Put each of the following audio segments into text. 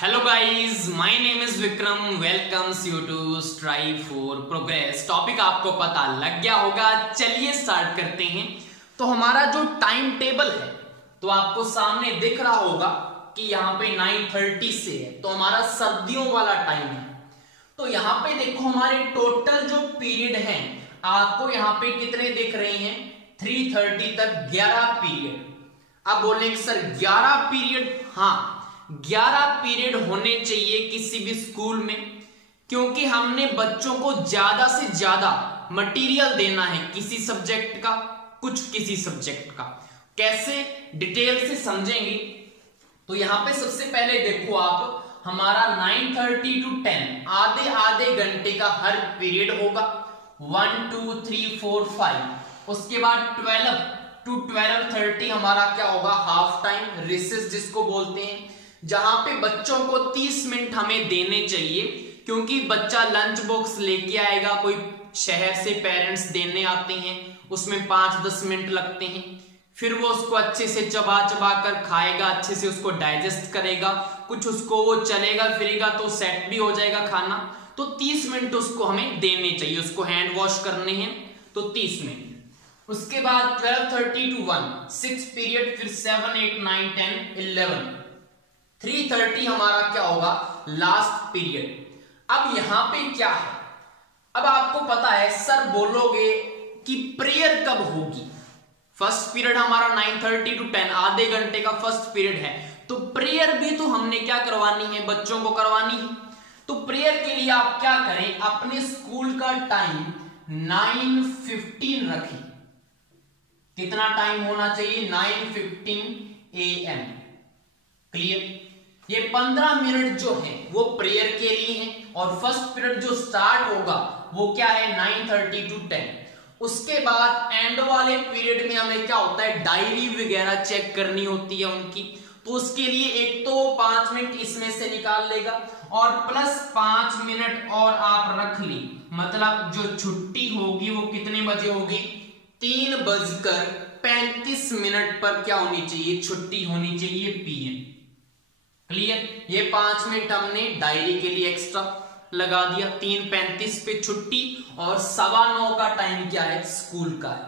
Hello guys, my name is Vikram. Welcomes you to strive for progress. Topic आपको पता लग गया होगा, चलिए स्टार्ट करते हैं। तो हमारा जो टाइम टेबल है तो आपको सामने दिख रहा होगा कि यहाँ पे 9:30 से है, तो हमारा सर्दियों वाला टाइम है। तो यहाँ पे देखो हमारे टोटल जो पीरियड हैं आपको यहाँ पे कितने दिख रहे हैं, 3:30 तक 11 पीरियड। अब बोलेंगे सर 11 पीरियड, हाँ 11 पीरियड होने चाहिए किसी भी स्कूल में, क्योंकि हमने बच्चों को ज्यादा से ज्यादा मटेरियल देना है, किसी सब्जेक्ट का कुछ किसी सब्जेक्ट का। कैसे डिटेल से समझेंगे। तो यहां पे सबसे पहले देखो आप, हमारा 9:30 to 10 आधे आधे घंटे का हर पीरियड होगा। 1 2 3 4 5। उसके बाद 12 to 12:30 हमारा क्या होगा, हाफ टाइम, रिसेस जिसको बोलते हैं, जहां पे बच्चों को 30 मिनट हमें देने चाहिए, क्योंकि बच्चा लंच बॉक्स लेके आएगा, कोई शहर से पेरेंट्स देने आते हैं, उसमें 5-10 मिनट लगते हैं। फिर वो उसको अच्छे से चबा चबा कर खाएगा, अच्छे से उसको डाइजेस्ट करेगा, कुछ उसको वो चलेगा फिरेगा तो सेट भी हो जाएगा खाना। तो 30 मिनट उसको हमें देने चाहिए, उसको हैंड वॉश करने हैं तो 30 मिनट। उसके बाद 12:30 to 1 6 पीरियड, फिर 7 8 9 10 11। 3:30 हमारा क्या होगा, लास्ट पीरियड। अब यहां पे क्या है, अब आपको पता है सर बोलोगे कि प्रेयर कब होगी। फर्स्ट पीरियड हमारा 9:30 to 10 आधे घंटे का फर्स्ट पीरियड है, तो प्रेयर भी तो हमने क्या करवानी है, बच्चों को करवानी है। तो प्रेयर के लिए आप क्या करें, अपने स्कूल का टाइम 9:15 रखें। कितना टाइम होना चाहिए, 9:15 AM। क्लियर। ये 15 मिनट जो है वो प्रेयर के लिए है, और फर्स्ट पीरियड जो स्टार्ट होगा वो क्या है, 9:30 to 10। उसके बाद एंड वाले पीरियड में हमें क्या होता है, डायरी वगैरह चेक करनी होती है उनकी, तो उसके लिए एक तो 5 मिनट इसमें से निकाल लेगा, और प्लस 5 मिनट और आप रख ली, मतलब जो छुट्टी होगी वो कितने बजे होगी, 3:35 पर क्या होनी चाहिए, छुट्टी होनी चाहिए PM। क्लियर। ये 5 मिनट हमने डायरी के लिए एक्स्ट्रा लगा दिया, 3:35 पे छुट्टी, और 9:15 का टाइम क्या है, स्कूल का है।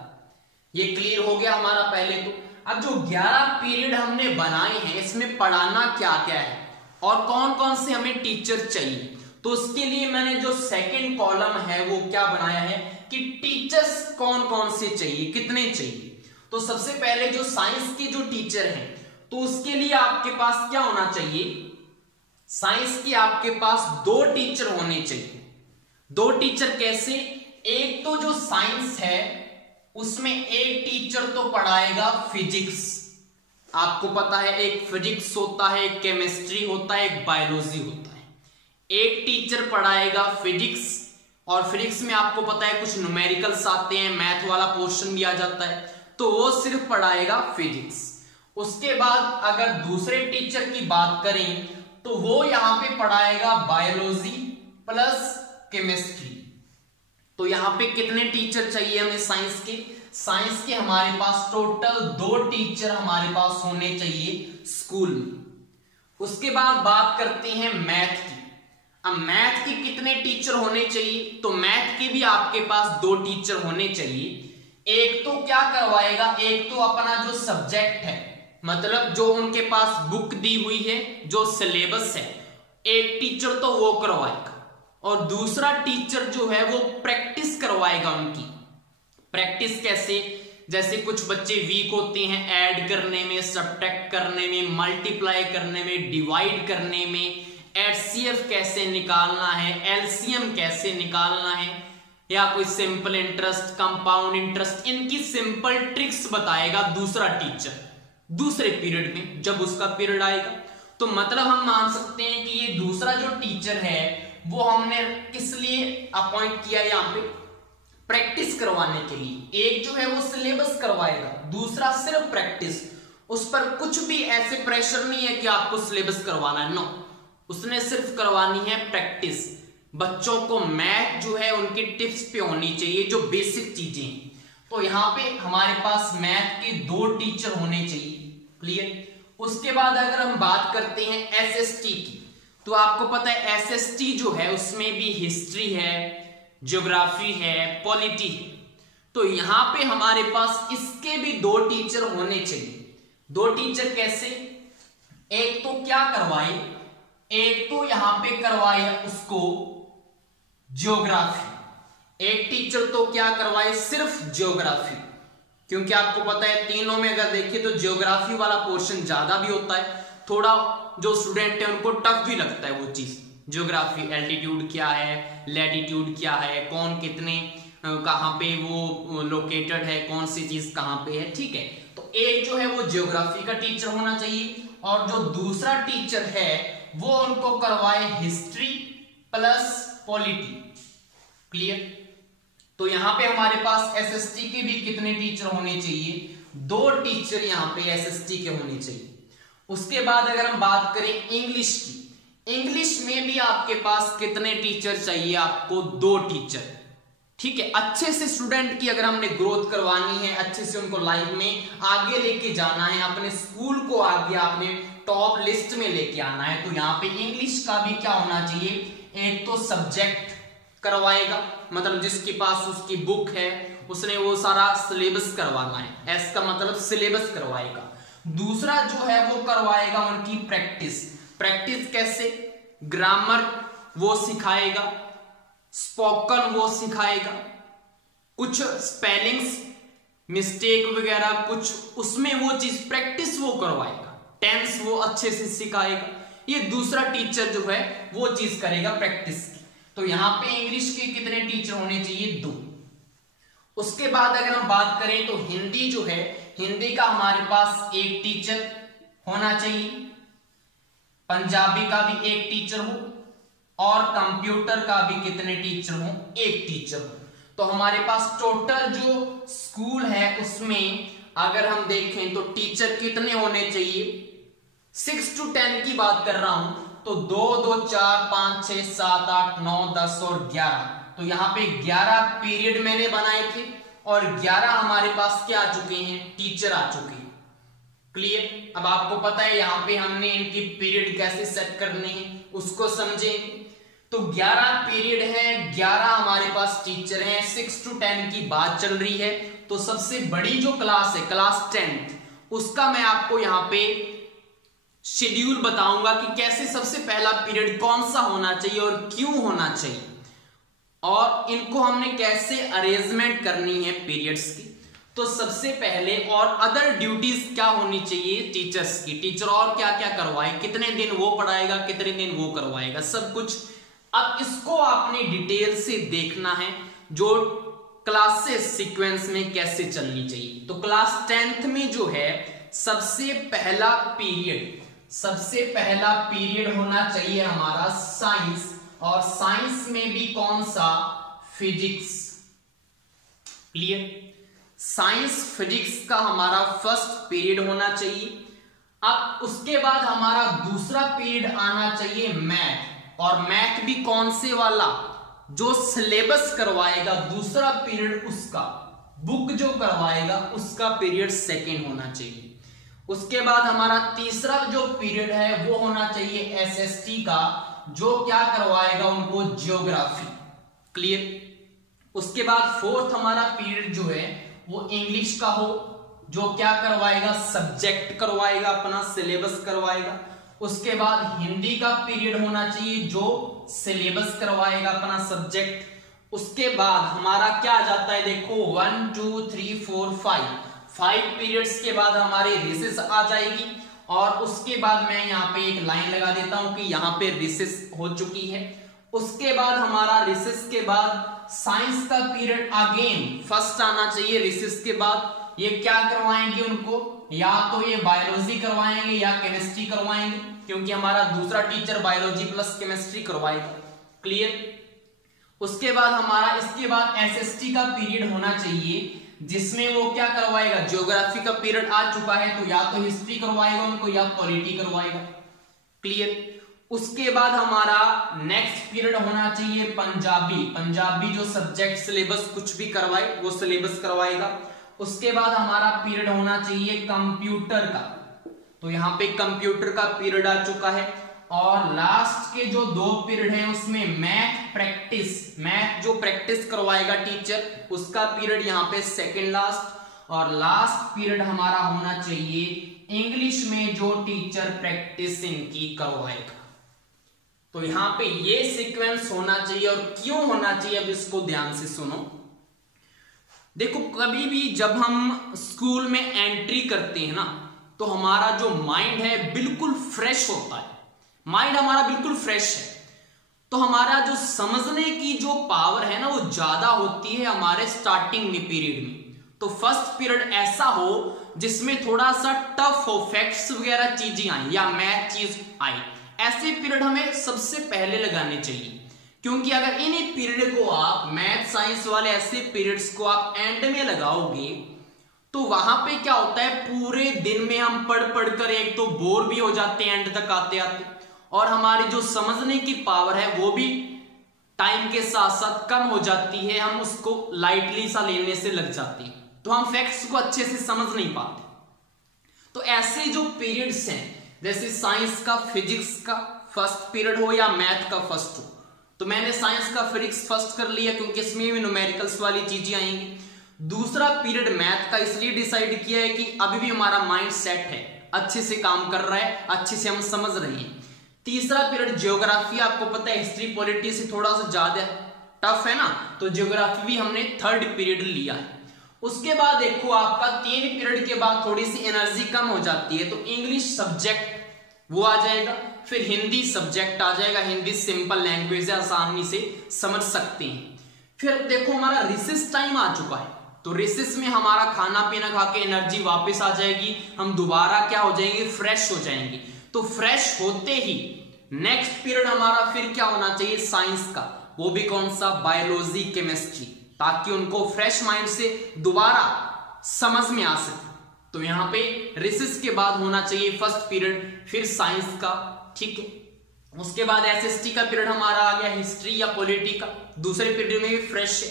ये क्लियर हो गया हमारा पहले तो। अब जो 11 पीरियड हमने बनाए हैं इसमें पढ़ाना क्या क्या है और कौन कौन से हमें टीचर चाहिए, तो उसके लिए मैंने जो सेकेंड कॉलम है वो क्या बनाया है कि टीचर्स कौन कौन से चाहिए, कितने चाहिए। तो सबसे पहले जो साइंस के जो टीचर हैं तो उसके लिए आपके पास क्या होना चाहिए, साइंस की आपके पास 2 टीचर होने चाहिए। 2 टीचर कैसे, एक तो जो साइंस है उसमें एक टीचर तो पढ़ाएगा फिजिक्स, आपको पता है एक फिजिक्स होता है, एक केमिस्ट्री होता है, एक बायोलॉजी होता है। एक टीचर पढ़ाएगा फिजिक्स, और फिजिक्स में आपको पता है कुछ न्यूमेरिकल्स आते हैं, मैथ वाला पोर्शन भी आ जाता है, तो वो सिर्फ पढ़ाएगा फिजिक्स। उसके बाद अगर दूसरे टीचर की बात करें तो वो यहां पे पढ़ाएगा बायोलॉजी प्लस केमिस्ट्री। तो यहां पे कितने टीचर चाहिए हमें साइंस के, साइंस के हमारे पास टोटल 2 टीचर हमारे पास होने चाहिए स्कूल में। उसके बाद बात करते हैं मैथ की। अब मैथ के कितने टीचर होने चाहिए, तो मैथ के भी आपके पास 2 टीचर होने चाहिए। एक तो क्या करवाएगा, एक तो अपना जो सब्जेक्ट है, मतलब जो उनके पास बुक दी हुई है, जो सिलेबस है, एक टीचर तो वो करवाएगा, और दूसरा टीचर जो है वो प्रैक्टिस करवाएगा उनकी। प्रैक्टिस कैसे, जैसे कुछ बच्चे वीक होते हैं ऐड करने में, सब्ट्रैक्ट करने में, मल्टीप्लाई करने में, डिवाइड करने में, HCF कैसे निकालना है, LCM कैसे निकालना है, या कोई सिंपल इंटरेस्ट, कंपाउंड इंटरेस्ट, इनकी सिंपल ट्रिक्स बताएगा दूसरा टीचर दूसरे पीरियड में, जब उसका पीरियड आएगा। तो मतलब हम मान सकते हैं कि ये दूसरा जो टीचर है वो हमने किस लिए अपॉइंट किया, यहाँ पे प्रैक्टिस करवाने के लिए। एक जो है वो सिलेबस करवाएगा, दूसरा सिर्फ प्रैक्टिस। उस पर कुछ भी ऐसे प्रेशर नहीं है कि आपको सिलेबस करवाना है, नो, उसने सिर्फ करवानी है प्रैक्टिस। बच्चों को मैथ जो है उनकी टिप्स पे होनी चाहिए, जो बेसिक चीजें हैं। तो यहाँ पे हमारे पास मैथ के 2 टीचर होने चाहिए। क्लियर। उसके बाद अगर हम बात करते हैं SST की, तो आपको पता है एसएसटी जो है उसमें भी हिस्ट्री है, ज्योग्राफी है, पॉलिटी है। तो यहां पे हमारे पास इसके भी 2 टीचर होने चाहिए। 2 टीचर कैसे? एक तो क्या करवाए, एक तो यहां पे करवाए उसको ज्योग्राफी, एक टीचर तो क्या करवाए सिर्फ ज्योग्राफी, क्योंकि आपको पता है तीनों में अगर देखिए तो ज्योग्राफी वाला पोर्शन ज्यादा भी होता है, थोड़ा जो स्टूडेंट है उनको टफ भी लगता है वो चीज। ज्योग्राफी, एल्टीट्यूड क्या है, लैटिट्यूड क्या है, कौन कितने कहां पे वो लोकेटेड है, कौन सी चीज कहां पे है, ठीक है। तो एक जो है वो ज्योग्राफी का टीचर होना चाहिए और जो दूसरा टीचर है वो उनको करवाए हिस्ट्री प्लस पॉलिटी। क्लियर? तो यहां पे हमारे पास एसएसटी के भी कितने टीचर होने चाहिए? 2 टीचर यहां पे एसएसटी के होने चाहिए। उसके बाद अगर हम बात करें इंग्लिश की, इंग्लिश में भी आपके पास कितने टीचर चाहिए? आपको 2 टीचर, ठीक है। अच्छे से स्टूडेंट की अगर हमने ग्रोथ करवानी है, अच्छे से उनको लाइफ में आगे लेके जाना है, अपने स्कूल को आगे आपने टॉप लिस्ट में लेके आना है, तो यहाँ पे इंग्लिश का भी क्या होना चाहिए? एक तो सब्जेक्ट करवाएगा, मतलब जिसके पास उसकी बुक है उसने वो सारा सिलेबस करवाना है, एस का मतलब सिलेबस करवाएगा। दूसरा जो है वो करवाएगा उनकी प्रैक्टिस। प्रैक्टिस कैसे? ग्रामर वो सिखाएगा, स्पोकन वो सिखाएगा, कुछ स्पेलिंग्स मिस्टेक वगैरह कुछ उसमें वो चीज प्रैक्टिस वो करवाएगा, टेंस वो अच्छे से सिखाएगा। ये दूसरा टीचर जो है वो चीज करेगा प्रैक्टिस की। तो यहां पे इंग्लिश के कितने टीचर होने चाहिए? 2। उसके बाद अगर हम बात करें तो हिंदी जो है, हिंदी का हमारे पास 1 टीचर होना चाहिए, पंजाबी का भी 1 टीचर हो और कंप्यूटर का भी कितने टीचर हो? 1 टीचर हो। तो हमारे पास टोटल जो स्कूल है उसमें अगर हम देखें तो टीचर कितने होने चाहिए? 6 to 10 की बात कर रहा हूं तो 2 2 4 5 6 7 8 9 10 और 11, तो यहां पे 11 पीरियड मैंने बनाए थे और 11 हमारे पास क्या आ चुके हैं? टीचर आ चुके हैं। क्लियर? अब आपको पता है यहां पे हमने इनकी पीरियड कैसे सेट करने हैं उसको समझेंगे। तो 11 पीरियड है, 11 हमारे पास टीचर हैं, 6 to 10 की बात चल रही है। तो सबसे बड़ी जो क्लास है क्लास 10th, उसका मैं आपको यहां पे शेड्यूल बताऊंगा कि कैसे सबसे पहला पीरियड कौन सा होना चाहिए और क्यों होना चाहिए, और इनको हमने कैसे अरेंजमेंट करनी है पीरियड्स की। तो सबसे पहले और अदर ड्यूटीज क्या होनी चाहिए टीचर्स की, टीचर और क्या क्या करवाए, कितने दिन वो पढ़ाएगा, कितने दिन वो करवाएगा, सब कुछ। अब इसको आपने डिटेल से देखना है जो क्लासेस सीक्वेंस में कैसे चलनी चाहिए। तो क्लास 10th में जो है सबसे पहला पीरियड होना चाहिए हमारा साइंस, और साइंस में भी कौन सा? फिजिक्स। क्लियर? साइंस फिजिक्स का हमारा फर्स्ट पीरियड होना चाहिए। अब उसके बाद हमारा दूसरा पीरियड आना चाहिए मैथ, और मैथ भी कौन से वाला? जो सिलेबस करवाएगा दूसरा पीरियड उसका, बुक जो करवाएगा उसका पीरियड सेकेंड होना चाहिए। उसके बाद हमारा तीसरा जो पीरियड है वो होना चाहिए एसएसटी का, जो क्या करवाएगा उनको? ज्योग्राफी। क्लियर? उसके बाद फोर्थ हमारा पीरियड जो है वो इंग्लिश का हो, जो क्या करवाएगा? सब्जेक्ट करवाएगा, अपना सिलेबस करवाएगा। उसके बाद हिंदी का पीरियड होना चाहिए जो सिलेबस करवाएगा, अपना सब्जेक्ट। उसके बाद हमारा क्या आ जाता है? देखो 1 2 3 4 5 पीरियड्स के बाद हमारी रिसेस आ जाएगी, और उसके बाद मैं यहाँ पे एक लाइन लगा देता हूं कि यहाँ पे रिसेस हो चुकी है। उसके बाद हमारा रिसेस के बाद साइंस का पीरियड अगेन फर्स्ट आना चाहिए रिसेस के बाद। ये क्या करवाएंगे उनको? या तो ये बायोलॉजी करवाएंगे या केमिस्ट्री करवाएंगे, क्योंकि हमारा दूसरा टीचर बायोलॉजी प्लस केमिस्ट्री करवाएगा। क्लियर? उसके बाद हमारा इसके बाद एसएसटी का पीरियड होना चाहिए, जिसमें वो क्या करवाएगा? ज्योग्राफी का पीरियड आ चुका है तो या तो हिस्ट्री करवाएगा उनको या पॉलिटी करवाएगा। क्लियर? उसके बाद हमारा नेक्स्ट पीरियड होना चाहिए पंजाबी जो सब्जेक्ट सिलेबस कुछ भी करवाए वो सिलेबस करवाएगा। उसके बाद हमारा पीरियड होना चाहिए कंप्यूटर का, तो यहाँ पे कंप्यूटर का पीरियड आ चुका है। और लास्ट के जो 2 पीरियड हैं उसमें मैथ जो प्रैक्टिस करवाएगा टीचर उसका पीरियड यहाँ पे सेकंड लास्ट, और लास्ट पीरियड हमारा होना चाहिए इंग्लिश में जो टीचर प्रैक्टिस इनकी करवाएगा। तो यहां पे ये सीक्वेंस होना चाहिए, और क्यों होना चाहिए अब इसको ध्यान से सुनो। देखो कभी भी जब हम स्कूल में एंट्री करते हैं ना, तो हमारा जो माइंड है बिल्कुल फ्रेश होता है, माइंड हमारा बिल्कुल फ्रेश है, तो हमारा जो समझने की जो पावर है ना वो ज्यादा होती है हमारे स्टार्टिंग में पीरियड में। तो फर्स्ट पीरियड ऐसा हो जिसमें थोड़ा सा टफ हो, फैक्ट्स वगैरह चीजें आई या मैथ चीज आई, ऐसे पीरियड हमें सबसे पहले लगाने चाहिए। क्योंकि अगर इन्हीं पीरियड को आप मैथ साइंस वाले ऐसे पीरियड्स को आप एंड में लगाओगे तो वहां पे क्या होता है, पूरे दिन में हम पढ़ कर एक तो बोर भी हो जाते हैं एंड तक आते आते, और हमारी जो समझने की पावर है वो भी टाइम के साथ साथ कम हो जाती है, हम उसको लाइटली सा लेने से लग जाती है, तो हम फैक्ट्स को अच्छे से समझ नहीं पाते। तो ऐसे जो पीरियड्स हैं, जैसे साइंस का फिजिक्स का फर्स्ट पीरियड हो या मैथ का फर्स्ट हो, तो मैंने साइंस का फिजिक्स फर्स्ट कर लिया क्योंकि इसमें भी न्यूमेरिकल्स वाली चीजें आएंगी। दूसरा पीरियड मैथ का इसलिए डिसाइड किया है कि अभी भी हमारा माइंड सेट है, अच्छे से काम कर रहा है, अच्छे से हम समझ रहे हैं। तीसरा पीरियड ज्योग्राफी, आपको पता है हिस्ट्री पॉलिटी से थोड़ा सा ज्यादा टफ है ना, तो ज्योग्राफी भी हमने थर्ड पीरियड लिया है। उसके बाद देखो आपका 3 पीरियड के बाद थोड़ी सी एनर्जी कम हो जाती है, तो इंग्लिश सब्जेक्ट वो आ जाएगा, फिर हिंदी सब्जेक्ट आ जाएगा, हिंदी सिंपल लैंग्वेज है, आसानी से समझ सकते हैं। फिर देखो हमारा रिसेस टाइम आ चुका है, तो रिसेस में हमारा खाना पीना खा के एनर्जी वापस आ जाएगी, हम दोबारा क्या हो जाएंगे, फ्रेश हो जाएंगे। तो फ्रेश होते ही नेक्स्ट पीरियड हमारा फिर क्या होना चाहिए, साइंस का, वो भी कौन सा, बायोलॉजी केमिस्ट्री, ताकि उनको फ्रेश माइंड से दोबारा समझ में आ सके। तो यहां पे रिसेस के बाद होना चाहिए फर्स्ट पीरियड, फिर साइंस का, ठीक है। उसके बाद एसएसटी का पीरियड हमारा आ गया, हिस्ट्री या पॉलिटी का, दूसरे पीरियड में भी फ्रेश है।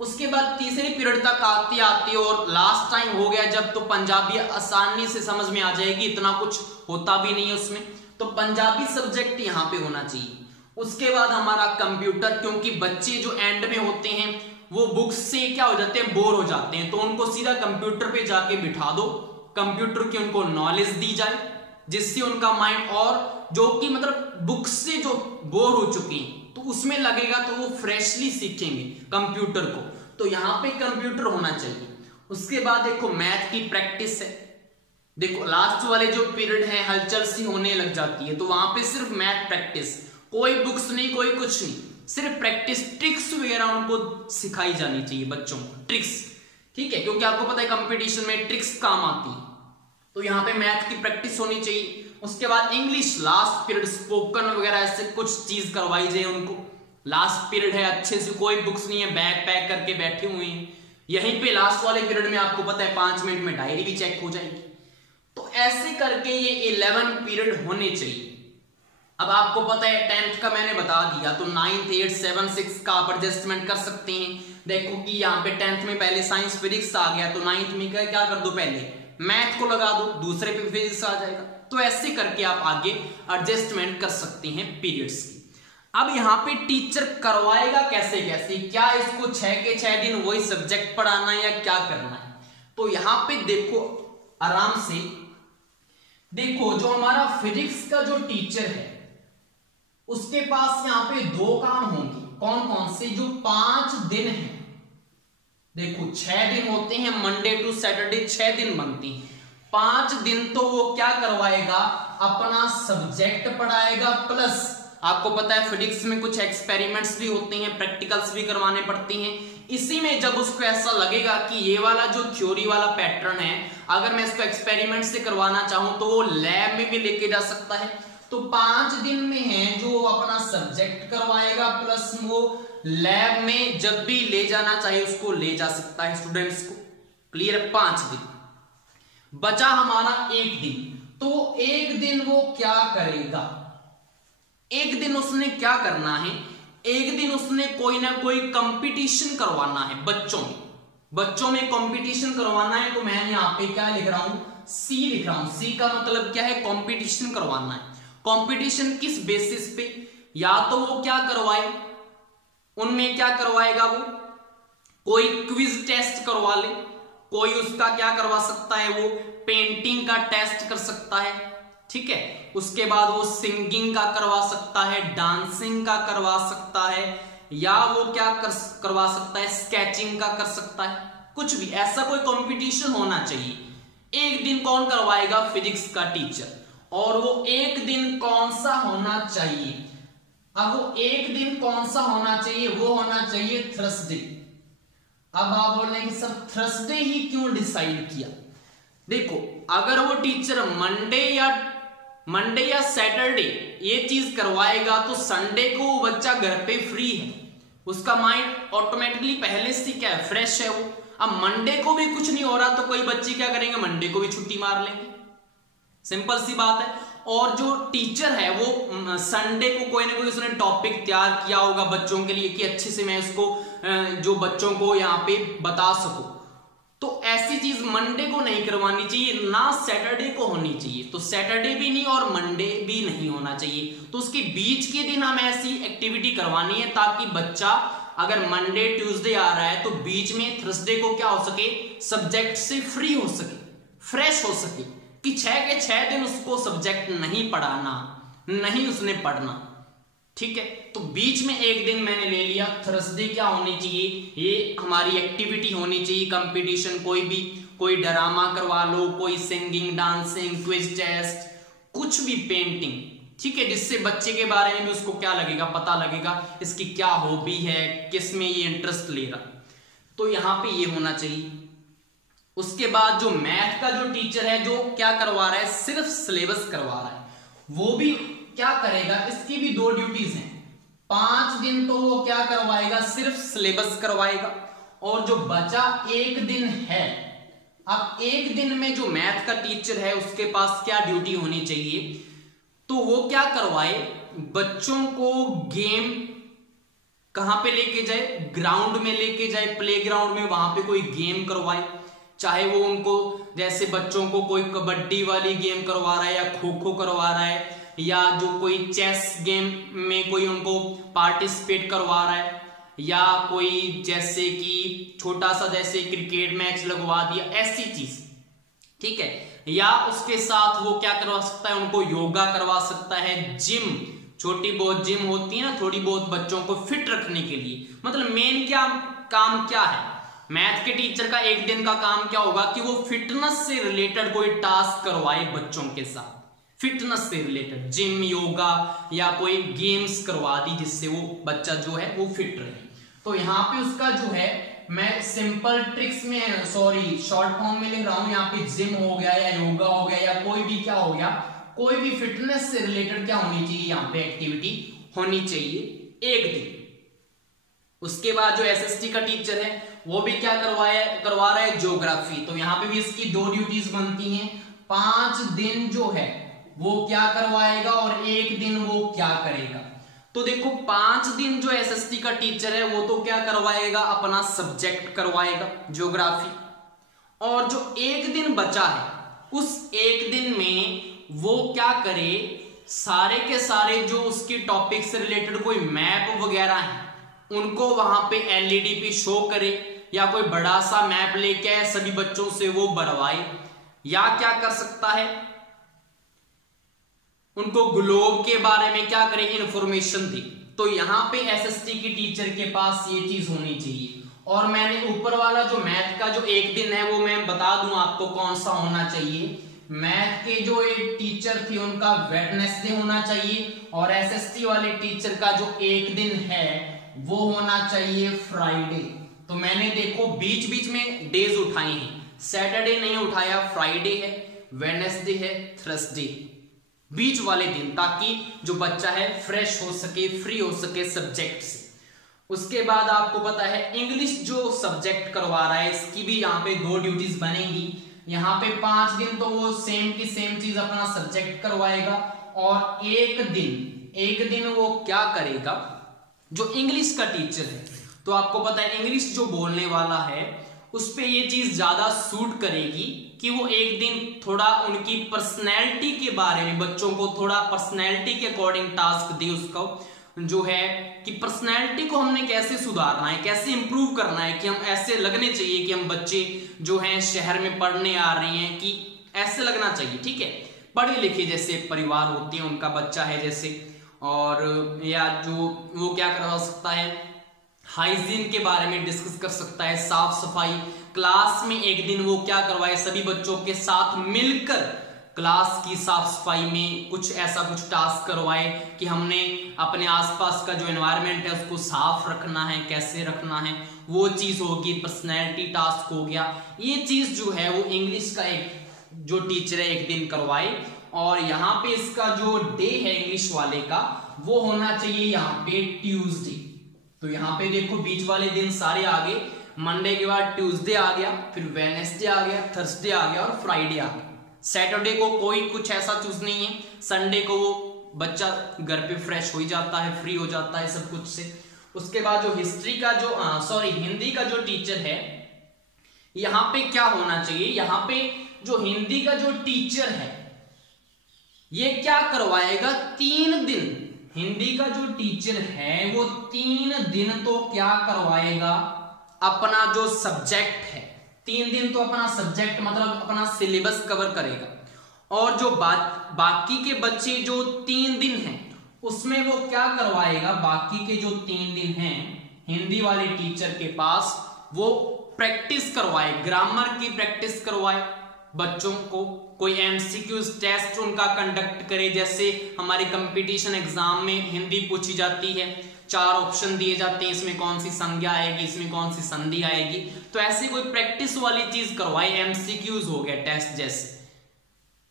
उसके बाद तीसरे पीरियड तक आते आते और लास्ट टाइम हो गया जब, तो पंजाबी आसानी से समझ में आ जाएगी, इतना कुछ होता भी नहीं है उसमें, तो पंजाबी सब्जेक्ट यहां पे होना चाहिए। उसके बाद हमारा कंप्यूटर, क्योंकि बच्चे जो एंड में होते हैं वो बुक्स से क्या हो जाते हैं, बोर हो जाते हैं, तो उनको सीधा कंप्यूटर पे जाके बिठा दो, कंप्यूटर की उनको नॉलेज दी जाए, जिससे उनका माइंड, और जो कि मतलब बुक्स से जो बोर हो चुके हैं तो उसमें लगेगा, तो वो फ्रेशली सीखेंगे कंप्यूटर को, तो यहां पे कंप्यूटर होना चाहिए। उसके बाद देखो मैथ की प्रैक्टिस है, देखो लास्ट वाले जो पीरियड है हलचल सी होने लग जाती है, तो वहां पे सिर्फ मैथ प्रैक्टिस, कोई बुक्स नहीं, कोई कुछ नहीं, सिर्फ प्रैक्टिस, ट्रिक्स वगैरह उनको सिखाई जानी चाहिए बच्चों को, ट्रिक्स, ठीक है, क्योंकि आपको पता है कंपटीशन में ट्रिक्स काम आती है, तो यहाँ पे मैथ की प्रैक्टिस होनी चाहिए। उसके बाद इंग्लिश लास्ट पीरियड, स्पोकन वगैरह ऐसे कुछ चीज करवाई जाए उनको, लास्ट पीरियड है, अच्छे से कोई बुक्स नहीं है, बैग पैक करके बैठे हुए हैं, यहीं पे लास्ट वाले पीरियड में आपको पता है 5 मिनट में डायरी भी चेक हो जाएगी। तो ऐसे करके ये 11 पीरियड होने चाहिए। अब आपको पता है 10th का मैंने बता दिया, तो 9th 8th 7th 6th का आप एडजस्टमेंट कर सकते हैं। देखो कि यहाँ पे 10th में पहले साइंस फिजिक्स आ गया, तो 9th में क्या कर दो, पहले मैथ को लगा दो, दूसरे पे फिजिक्स आ जाएगा, तो ऐसे करके आप आगे एडजस्टमेंट कर सकते हैं पीरियड्स की। अब यहाँ पे टीचर करवाएगा कैसे कैसे, क्या इसको 6 के 6 दिन वही सब्जेक्ट पढ़ाना है या क्या करना है, तो यहाँ पे देखो आराम से देखो, जो हमारा फिजिक्स का जो टीचर है उसके पास यहाँ पे 2 काम होंगे, कौन कौन से, जो 5 दिन है, देखो 6 दिन होते हैं, मंडे टू सैटरडे 6 दिन बनती हैं, 5 दिन तो वो क्या करवाएगा, अपना सब्जेक्ट पढ़ाएगा, प्लस आपको पता है फिजिक्स में कुछ एक्सपेरिमेंट्स भी होते हैं, प्रैक्टिकल्स भी करवाने पड़ते हैं। इसी में जब उसको ऐसा लगेगा कि ये वाला जो थ्योरी वाला पैटर्न है, अगर मैं इसको एक्सपेरिमेंट से करवाना चाहूं तो वो लैब में भी लेके जा सकता है, तो 5 दिन में है जो अपना सब्जेक्ट करवाएगा, प्लस वो लैब में जब भी ले जाना चाहिए उसको ले जा सकता है स्टूडेंट्स को। क्लियर है, 5 दिन बचा हमारा 1 दिन, तो 1 दिन वो क्या करेगा, 1 दिन उसने क्या करना है, 1 दिन उसने कोई ना कोई कंपटीशन करवाना है बच्चों में कंपटीशन करवाना है। तो मैं यहाँ पे क्या लिख रहा हूं, सी लिख रहा हूं, सी का मतलब क्या है, कंपटीशन करवाना है। कंपटीशन किस बेसिस पे, या तो वो क्या करवाए, उनमें क्या करवाएगा वो, कोई क्विज टेस्ट करवा ले, कोई उसका क्या करवा सकता है, वो पेंटिंग का टेस्ट कर सकता है, ठीक है। उसके बाद वो सिंगिंग का करवा सकता है, डांसिंग का करवा सकता है, या वो क्या करवा सकता है, स्केचिंग का कर सकता है, कुछ भी ऐसा कोई कंपटीशन होना चाहिए। एक दिन कौन करवाएगा, फिजिक्स का टीचर। और वो एक दिन कौन सा होना चाहिए, अब वो एक दिन कौन सा होना चाहिए, वो होना चाहिए थर्सडे। अब आप बोल रहे हैं कि सर थर्सडे ही क्यों डिसाइड किया। देखो अगर वो टीचर मंडे या सैटरडे ये चीज करवाएगा तो संडे को वो बच्चा घर पे फ्री है, उसका माइंड ऑटोमेटिकली पहले से क्या है, फ्रेश है वो। अब मंडे को भी कुछ नहीं हो रहा तो कोई बच्चे क्या करेंगे, मंडे को भी छुट्टी मार लेंगे, सिंपल सी बात है। और जो टीचर है वो संडे को कोई ना कोई उसने टॉपिक तैयार किया होगा बच्चों के लिए कि अच्छे से मैं उसको जो बच्चों को यहाँ पे बता सकूं, तो ऐसी चीज मंडे को नहीं करवानी चाहिए, ना सैटरडे को होनी चाहिए। तो सैटरडे भी नहीं और मंडे भी नहीं होना चाहिए, तो उसके बीच के दिन हम ऐसी एक्टिविटी करवानी है ताकि बच्चा अगर मंडे ट्यूसडे आ रहा है तो बीच में थर्सडे को क्या हो सके, सब्जेक्ट से फ्री हो सके, फ्रेश हो सके, कि 6 के 6 दिन उसको सब्जेक्ट नहीं पढ़ाना, नहीं उसने पढ़ना, ठीक है। तो बीच में एक दिन मैंने ले लिया, थर्सडे क्या होनी चाहिए, ये हमारी एक्टिविटी होनी चाहिए, कंपटीशन कोई भी, कोई ड्रामा करवा लो, कोई सिंगिंग, डांसिंग, क्विज टेस्ट, कुछ भी, पेंटिंग, ठीक है, जिससे बच्चे के बारे में भी उसको क्या लगेगा, पता लगेगा इसकी क्या हॉबी है, किस में ये इंटरेस्ट ले रहा, तो यहां पे ये होना चाहिए। उसके बाद जो मैथ का जो टीचर है जो क्या करवा रहा है, सिर्फ सिलेबस करवा रहा है, वो भी क्या करेगा, इसकी भी 2 ड्यूटीज हैं। 5 दिन तो वो क्या करवाएगा, सिर्फ सिलेबस करवाएगा, और जो बचा एक दिन है, अब एक दिन में जो मैथ का टीचर है उसके पास क्या ड्यूटी होनी चाहिए, तो वो क्या करवाए, बच्चों को गेम कहां पे लेके जाए, ग्राउंड में लेके जाए, प्ले ग्राउंड में, वहां पे कोई गेम करवाए, चाहे वो उनको जैसे बच्चों को कोई कबड्डी वाली गेम करवा रहा है या खो खो करवा रहा है, या जो कोई चेस गेम में कोई उनको पार्टिसिपेट करवा रहा है, या कोई जैसे कि छोटा सा जैसे क्रिकेट मैच लगवा दिया, ऐसी चीज, ठीक है। या उसके साथ वो क्या करवा सकता है, उनको योगा करवा सकता है, जिम, छोटी बहुत जिम होती है ना, थोड़ी बहुत बच्चों को फिट रखने के लिए। मतलब मेन क्या काम क्या है, मैथ के टीचर का एक दिन का काम क्या होगा कि वो फिटनेस से रिलेटेड कोई टास्क करवाए बच्चों के साथ, फिटनेस से रिलेटेड जिम, योगा, या कोई गेम्स करवा दी जिससे वो बच्चा जो है वो फिट रहे। तो यहाँ पे उसका जो है, मैं सिंपल ट्रिक्स में, सॉरी शॉर्ट फॉर्म में लिख रहा हूं, यहाँ पे जिम हो गया या योगा हो गया या कोई भी क्या हो गया, कोई भी फिटनेस से रिलेटेड क्या होनी चाहिए, यहाँ पे एक्टिविटी होनी चाहिए एक दिन। उसके बाद जो एसएसटी का टीचर है वो भी क्या करवा रहा है, ज्योग्राफी। तो यहाँ पे भी इसकी 2 ड्यूटीज बनती हैं। 5 दिन जो है वो क्या करवाएगा और एक दिन वो क्या करेगा। तो देखो 5 दिन जो एसएसटी का टीचर है वो तो क्या करवाएगा, अपना सब्जेक्ट करवाएगा ज्योग्राफी, और जो एक दिन बचा है उस एक दिन में वो क्या करे, सारे के सारे जो उसके टॉपिक से रिलेटेड कोई मैप वगैरह है उनको वहां पे एलईडी पे शो करे, या कोई बड़ा सा मैप लेके आए, सभी बच्चों से वो बनवाए, या क्या कर सकता है, उनको ग्लोब के बारे में क्या करे, इंफॉर्मेशन दी। तो यहां पे एसएसटी की टीचर के पास ये चीज होनी चाहिए। और मैंने ऊपर वाला जो मैथ का जो एक दिन है वो मैं बता दूं आपको कौन सा होना चाहिए। मैथ के जो एक टीचर थी उनका वेडनेसडे होना चाहिए, और एसएसटी वाले टीचर का जो एक दिन है वो होना चाहिए फ्राइडे। तो मैंने देखो बीच बीच में डेज उठाए हैं, सैटरडे नहीं उठाया, फ्राइडे है, वेडनेसडे है, थर्सडे, बीच वाले दिन, ताकि जो बच्चा है फ्रेश हो सके, फ्री हो सके सब्जेक्ट से। उसके बाद आपको पता है इंग्लिश जो सब्जेक्ट करवा रहा है इसकी भी यहाँ पे 2 ड्यूटीज बनेगी। यहाँ पे 5 दिन तो वो सेम की सेम चीज अपना सब्जेक्ट करवाएगा, और एक दिन वो क्या करेगा, जो इंग्लिश का टीचर है, तो आपको पता है इंग्लिश जो बोलने वाला है उस पे ये चीज ज्यादा सूट करेगी कि वो एक दिन थोड़ा उनकी पर्सनैलिटी के बारे में, बच्चों को थोड़ा पर्सनैलिटी के अकॉर्डिंग टास्क दे, उसको जो है कि पर्सनैलिटी को हमने कैसे सुधारना है, कैसे इंप्रूव करना है, कि हम ऐसे लगने चाहिए कि हम बच्चे जो हैं शहर में पढ़ने आ रहे हैं, कि ऐसे लगना चाहिए, ठीक है। पढ़े लिखे जैसे परिवार होते हैं, उनका बच्चा है जैसे, और या जो वो क्या करवा सकता है, हाइजीन के बारे में डिस्कस कर सकता है, साफ सफाई, क्लास में एक दिन वो क्या करवाए, सभी बच्चों के साथ मिलकर क्लास की साफ सफाई में कुछ ऐसा कुछ टास्क करवाए कि हमने अपने आसपास का जो एनवायरनमेंट है उसको साफ रखना है, कैसे रखना है, वो चीज होगी, पर्सनैलिटी टास्क हो गया। ये चीज जो है वो इंग्लिश का एक जो टीचर है एक दिन करवाए, और यहाँ पे इसका जो डे है इंग्लिश वाले का वो होना चाहिए यहाँ पे ट्यूसडे। तो यहाँ पे देखो बीच वाले दिन सारे आ गए, मंडे के बाद ट्यूसडे आ गया, फिर वेडनेसडे आ गया, थर्सडे आ गया और फ्राइडे आ गया। सैटरडे को कोई कुछ ऐसा चूज नहीं है, संडे को वो बच्चा घर पे फ्रेश हो ही जाता है, फ्री हो जाता है सब कुछ से। उसके बाद जो हिस्ट्री का जो हिंदी का जो टीचर है, यहाँ पे क्या होना चाहिए, यहाँ पे जो हिंदी का जो टीचर है ये क्या करवाएगा, 3 दिन हिंदी का जो टीचर है वो 3 दिन तो क्या करवाएगा, अपना जो सब्जेक्ट है 3 दिन तो अपना सब्जेक्ट मतलब अपना सिलेबस कवर करेगा। और जो बाकी के बच्चे जो 3 दिन हैं उसमें वो क्या करवाएगा, बाकी के जो 3 दिन हैं हिंदी वाले टीचर के पास वो प्रैक्टिस करवाए, ग्रामर की प्रैक्टिस करवाए बच्चों को, कोई एमसीक्यूज टेस्ट उनका कंडक्ट करे। जैसे हमारे कंपटीशन एग्जाम में हिंदी पूछी जाती है, 4 ऑप्शन दिए जाते हैं, इसमें कौन सी संज्ञा आएगी, इसमें कौन सी संधि आएगी, तो ऐसी कोई प्रैक्टिस वाली चीज करवाए। एमसीक्यूज हो गया टेस्ट जैसे,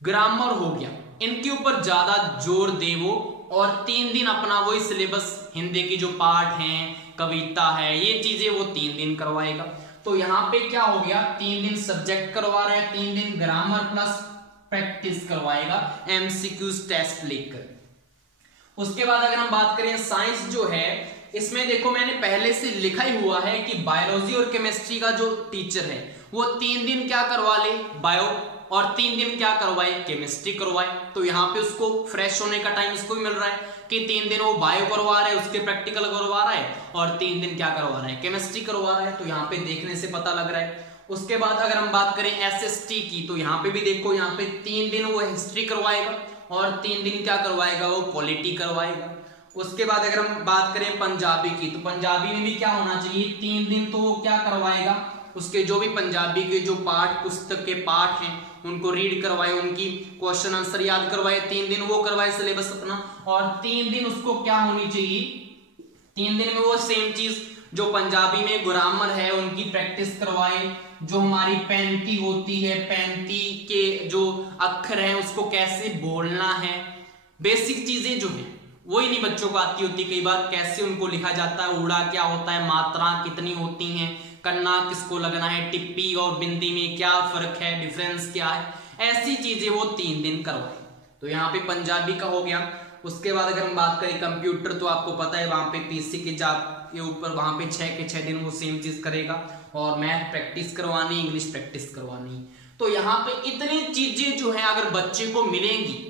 ग्रामर हो गया, इनके ऊपर ज्यादा जोर दे वो, और 3 दिन अपना वही सिलेबस, हिंदी की जो पाठ हैं, कविता है, ये चीजें वो 3 दिन करवाएगा। तो यहाँ पे क्या हो गया, 3 दिन सब्जेक्ट करवा रहे हैं, 3 दिन ग्रामर प्लस प्रैक्टिस करवाएगा एमसीक्यूज टेस्ट लेकर। उसके बाद अगर हम बात करें साइंस जो है, इसमें देखो मैंने पहले से लिखा ही हुआ है कि बायोलॉजी और केमिस्ट्री का जो टीचर है वो 3 दिन क्या करवा ले, बायो, और 3 दिन क्या करवाए, केमिस्ट्री करवाए। तो यहाँ पे उसको फ्रेश होने का टाइम इसको भी मिल रहा है कि 3 दिन वो बायो करवा रहा है, उसके प्रैक्टिकल करवा रहा है, और 3 दिन क्या करवा रहा है, केमिस्ट्री करवा रहा है। तो यहाँ पे देखने से पता लग रहा है। उसके बाद अगर हम बात करें एसएसटी की, तो यहाँ पे भी देखो, यहाँ पे 3 दिन वो हिस्ट्री करवाएगा और 3 दिन क्या करवाएगा, वो पॉलिटी करवाएगा। उसके बाद अगर हम बात करें पंजाबी की, तो पंजाबी में भी क्या होना चाहिए, 3 दिन तो वो क्या करवाएगा, उसके जो भी पंजाबी के जो पाठ, पुस्तक के पाठ हैं उनको रीड करवाए, उनकी क्वेश्चन आंसर याद करवाए, 3 दिन वो करवाए सिलेबस अपना, और 3 दिन उसको क्या होनी चाहिए, 3 दिन में वो सेम चीज जो पंजाबी में ग्रामर है उनकी प्रैक्टिस करवाए, जो हमारी पैंती होती है, पैंती के जो अक्षर हैं उसको कैसे बोलना है, बेसिक चीजें जो हैं वही नहीं बच्चों को आती होती, कई बार कैसे उनको लिखा जाता है, उड़ा क्या होता है, मात्रा कितनी होती हैं, कन्ना किसको लगना है, टिप्पी और बिंदी में क्या फर्क है, डिफरेंस क्या है, ऐसी चीजें वो 3 दिन करवाए। तो यहाँ पे पंजाबी का हो गया। उसके बाद अगर हम बात करें कंप्यूटर, तो आपको पता है वहां पे पीसी के जाप के ऊपर वहां पे 6 के 6 दिन वो सेम चीज करेगा, और मैथ प्रैक्टिस करवानी, इंग्लिश प्रैक्टिस करवानी। तो यहाँ पे इतनी चीजें जो है अगर बच्चे को मिलेंगी,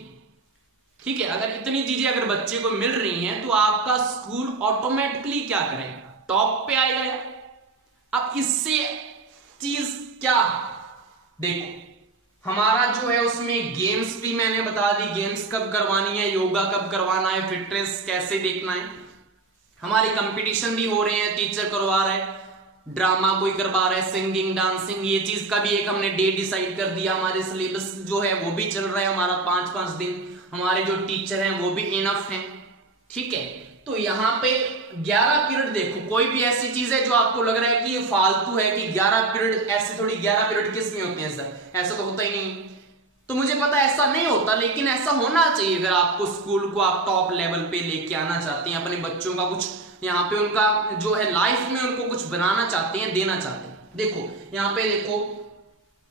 ठीक है, अगर इतनी चीजें अगर बच्चे को मिल रही हैं तो आपका स्कूल ऑटोमेटिकली क्या करेगा, टॉप पे आएगा। अब इससे चीज क्या, देखो हमारा जो है उसमें गेम्स भी मैंने बता दी, गेम्स कब करवानी है, योगा कब करवाना है, फिटनेस कैसे देखना है, हमारे कंपटीशन भी हो रहे हैं, टीचर करवा रहा है, ड्रामा कोई करवा रहा है, सिंगिंग, डांसिंग, ये चीज का भी एक हमने डे डिसाइड कर दिया, हमारे सिलेबस जो है वो भी चल रहा है हमारा 5-5 दिन, हमारे जो टीचर हैं वो भी इनफ हैं, ठीक है। तो यहाँ पे 11 पीरियड देखो, कोई भी ऐसी चीज है जो आपको लग रहा है कि ये फालतू है कि 11 पीरियड, ऐसे थोड़ी 11 पीरियड किस में होते हैं सर, ऐसा तो होता ही नहीं। तो मुझे पता ऐसा नहीं होता, लेकिन ऐसा होना चाहिए अगर आपको स्कूल को आप टॉप लेवल पे लेके आना चाहते हैं, अपने बच्चों का कुछ यहाँ पे उनका जो है लाइफ में उनको कुछ बनाना चाहते हैं, देना चाहते हैं। देखो यहाँ पे देखो,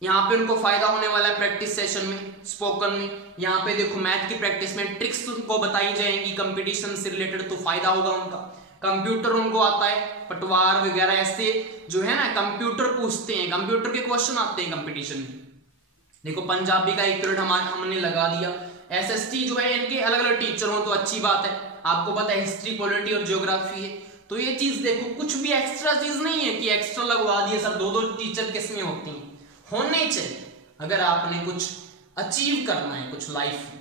यहाँ पे उनको फायदा होने वाला है प्रैक्टिस सेशन में, स्पोकन में, यहाँ पे देखो मैथ की प्रैक्टिस में ट्रिक्स उनको बताई जाएंगी कंपटीशन से रिलेटेड, तो फायदा होगा उनका। कंप्यूटर उनको आता है, पटवार वगैरह ऐसे जो है ना कंप्यूटर पूछते हैं, कंप्यूटर के क्वेश्चन आते हैं कंपटीशन में। देखो पंजाबी का 1 पीरियड हमने लगा दिया। एसएसटी जो है इनके अलग अलग टीचर हो तो अच्छी बात है, आपको पता है हिस्ट्री, पॉलिटी और ज्योग्राफी है, तो ये चीज देखो कुछ भी एक्स्ट्रा चीज नहीं है कि एक्स्ट्रा लगवा दिए सर, 2-2 टीचर किसमें होती हैं, होने चाहिए अगर आपने कुछ अचीव करना है कुछ लाइफ में।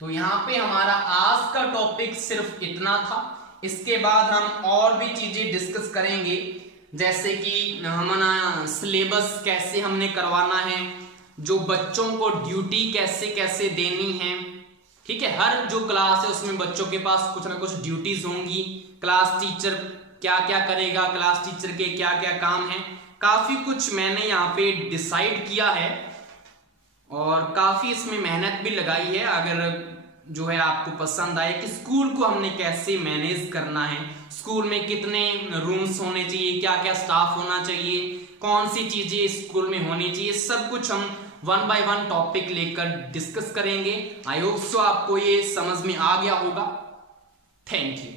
तो यहाँ पे हमारा आज का टॉपिक सिर्फ इतना था। इसके बाद हम और भी चीजें डिस्कस करेंगे, जैसे कि हमारा सिलेबस कैसे हमने करवाना है, जो बच्चों को ड्यूटी कैसे कैसे देनी है, ठीक है। हर जो क्लास है उसमें बच्चों के पास कुछ ना कुछ ड्यूटीज होंगी, क्लास टीचर क्या क्या करेगा, क्लास टीचर के क्या क्या काम है, काफी कुछ मैंने यहाँ पे डिसाइड किया है और काफी इसमें मेहनत भी लगाई है। अगर जो है आपको पसंद आए कि स्कूल को हमने कैसे मैनेज करना है, स्कूल में कितने रूम्स होने चाहिए, क्या क्या स्टाफ होना चाहिए, कौन सी चीजें स्कूल में होनी चाहिए, सब कुछ हम 1 by 1 टॉपिक लेकर डिस्कस करेंगे। आई होप सो आपको ये समझ में आ गया होगा। Thank you.